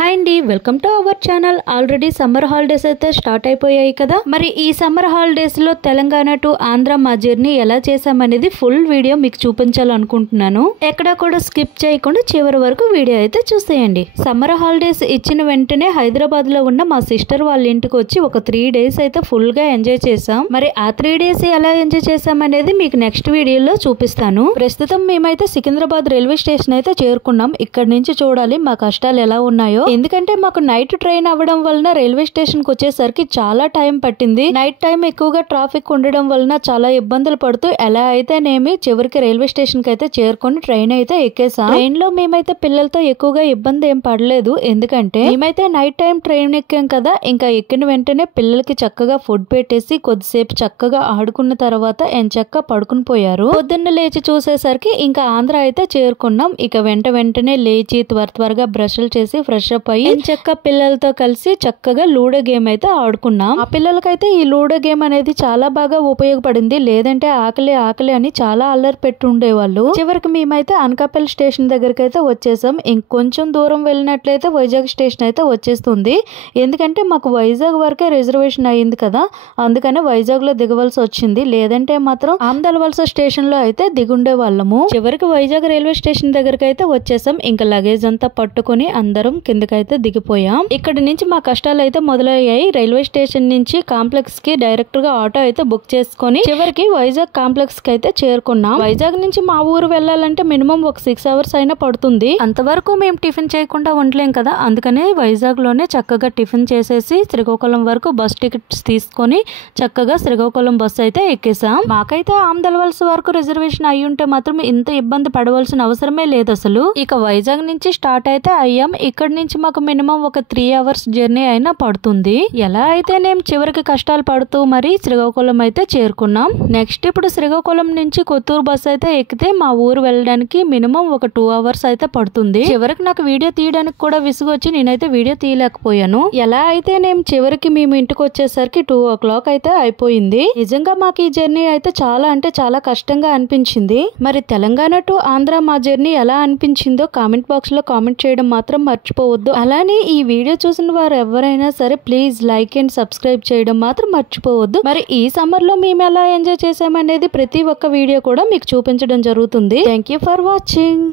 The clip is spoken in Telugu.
హాయ్ అండి, welcome to our channel. Already summer holidays అయితే స్టార్ట్ అయిపోయాయి కదా. మరి ఈ సమ్మర్ హాలిడేస్ లో తెలంగాణ టు ఆంధ్ర మా జర్నీ ఎలా చేసామనేది ఫుల్ వీడియో మీకు చూపించాలనుకుంటున్నాను. ఎక్కడా కూడా స్కిప్ చేయకుండా చివరి వరకు వీడియో అయితే చూసేయండి. సమ్మర్ హాలిడేస్ ఇచ్చిన వెంటనే హైదరాబాద్ లో ఉన్న మా సిస్టర్ వాళ్ళ ఇంటికి వచ్చి ఒక 3 days అయితే ఫుల్ గా ఎంజాయ్ చేసాం. మరి ఆ 3 days ఎలా ఎంజాయ్ చేసామనేది మీకు నెక్స్ట్ వీడియోలో చూపిస్తాను. ప్రస్తుతం మేమైతే సికింద్రాబాద్ రైల్వే స్టేషన్ అయితే చేరుకున్నాం. ఇక్కడ నుంచి చూడాలి మా కష్టాలు ఎలా ఉన్నాయో. ఎందుకంటే మాకు నైట్ ట్రైన్ అవ్వడం వలన రైల్వే స్టేషన్ కు వచ్చేసరికి చాలా టైం పట్టింది. నైట్ టైం ఎక్కువగా ట్రాఫిక్ ఉండడం వలన చాలా ఇబ్బందులు పడుతూ ఎలా అయితేనేమి చివరికి రైల్వే స్టేషన్ కి అయితే చేరుకొని ట్రైన్ అయితే ఎక్కేసాం. ట్రైన్ లో మేమైతే పిల్లలతో ఎక్కువగా ఇబ్బంది ఏం పడలేదు. ఎందుకంటే మేమైతే నైట్ టైం ట్రైన్ ఎక్కాం కదా. ఇంకా ఎక్కిన వెంటనే పిల్లలకి చక్కగా ఫుడ్ పెట్టేసి కొద్దిసేపు చక్కగా ఆడుకున్న తర్వాత ఎంచక్క పడుకుని పోయారు. పొద్దున్న లేచి చూసేసరికి ఇంకా ఆంధ్ర అయితే చేరుకున్నాం. ఇక వెంటనే లేచి త్వరగా బ్రష్లు చేసి ఫ్రెష్ అప్ అయ్యి ఎంచక్క పిల్లలతో కలిసి చక్కగా లూడో గేమ్ అయితే ఆడుకున్నాం. ఆ పిల్లలకైతే ఈ లూడో గేమ్ అనేది చాలా బాగా ఉపయోగపడింది. లేదంటే ఆకలి అని చాలా అల్లరి పెట్టి ఉండేవాళ్ళు. చివరికి మేమైతే అనకాపల్లి స్టేషన్ దగ్గరికి అయితే వచ్చేసాం. ఇంకొంచెం దూరం వెళ్ళినట్లయితే వైజాగ్ స్టేషన్ అయితే వచ్చేస్తుంది. ఎందుకంటే మాకు వైజాగ్ వరకే రిజర్వేషన్ అయ్యింది కదా, అందుకని వైజాగ్ లో దిగవలసి వచ్చింది. లేదంటే మాత్రం ఆమదలవలస స్టేషన్ లో అయితే దిగుండే వాళ్ళము. చివరికి వైజాగ్ రైల్వే స్టేషన్ దగ్గరికి అయితే వచ్చేసాం. ఇంకా లగేజ్ అంతా పట్టుకుని అందరం కిందకైతే దిగిపోయాం. ఇక్కడ నుంచి మా కష్టాలు అయితే మొదలయ్యాయి. రైల్వే స్టేషన్ నుంచి కాంప్లెక్స్ కి డైరెక్ట్ గా ఆటో అయితే బుక్ చేసుకుని చివరికి వైజాగ్ కాంప్లెక్స్ కి అయితే చేరుకున్నాం. వైజాగ్ నుంచి మా ఊరు వెళ్ళాలంటే మినిమం ఒక 6 hours అయినా పడుతుంది. అంతవరకు మేము టిఫిన్ చేయకుండా ఉండలేం కదా, అందుకనే వైజాగ్ లోనే చక్కగా టిఫిన్ చేసేసి శ్రీకాకుళం వరకు బస్ టికెట్స్ తీసుకొని చక్కగా శ్రీకాకుళం బస్ అయితే ఎక్కేసాం. మాకైతే ఆమదలవలస వరకు రిజర్వేషన్ అయ్యి ఉంటే మాత్రం ఇంత ఇబ్బంది పడవలసిన అవసరమే లేదు అసలు. ఇక వైజాగ్ నుంచి స్టార్ట్ అయితే అయ్యాం. ఇక్కడ నుంచి మాకు మినిమం ఒక 3 hours జర్నీ అయినా పడుతుంది. ఎలా అయితే నేను చివరికి కష్టాలు పడుతూ మరి శ్రీకాకుళం అయితే చేరుకున్నాం. నెక్స్ట్ ఇప్పుడు శ్రీకాకుళం నుంచి కొత్తూరు బస్ అయితే ఎక్కితే మా ఊరు వెళ్ళడానికి మినిమం ఒక 2 hours అయితే పడుతుంది. చివరికి నాకు వీడియో తీయడానికి కూడా విసుగొచ్చి నేనైతే వీడియో తీయలేకపోయాను. ఎలా అయితే నేను చివరికి మేము ఇంటికి వచ్చేసరికి 2 o'clock అయితే అయిపోయింది. నిజంగా మాకు ఈ జర్నీ అయితే చాలా అంటే చాలా కష్టంగా అనిపించింది. మరి తెలంగాణ టు ఆంధ్ర మా జర్నీ ఎలా అనిపించిందో కామెంట్ బాక్స్ లో కామెంట్ చేయడం మాత్రం మర్చిపోవద్దు. అలానే ఈ వీడియో చూసిన వారు ఎవరైనా సరే ప్లీజ్ లైక్ అండ్ సబ్స్క్రైబ్ చేయడం మాత్రం మర్చిపోవద్దు. మరి ఈ సమ్మర్ లో మేము ఎలా ఎంజాయ్ చేసామనేది ప్రతి ఒక్క వీడియో కూడా మీకు చూపించడం జరుగుతుంది. Thank you for watching.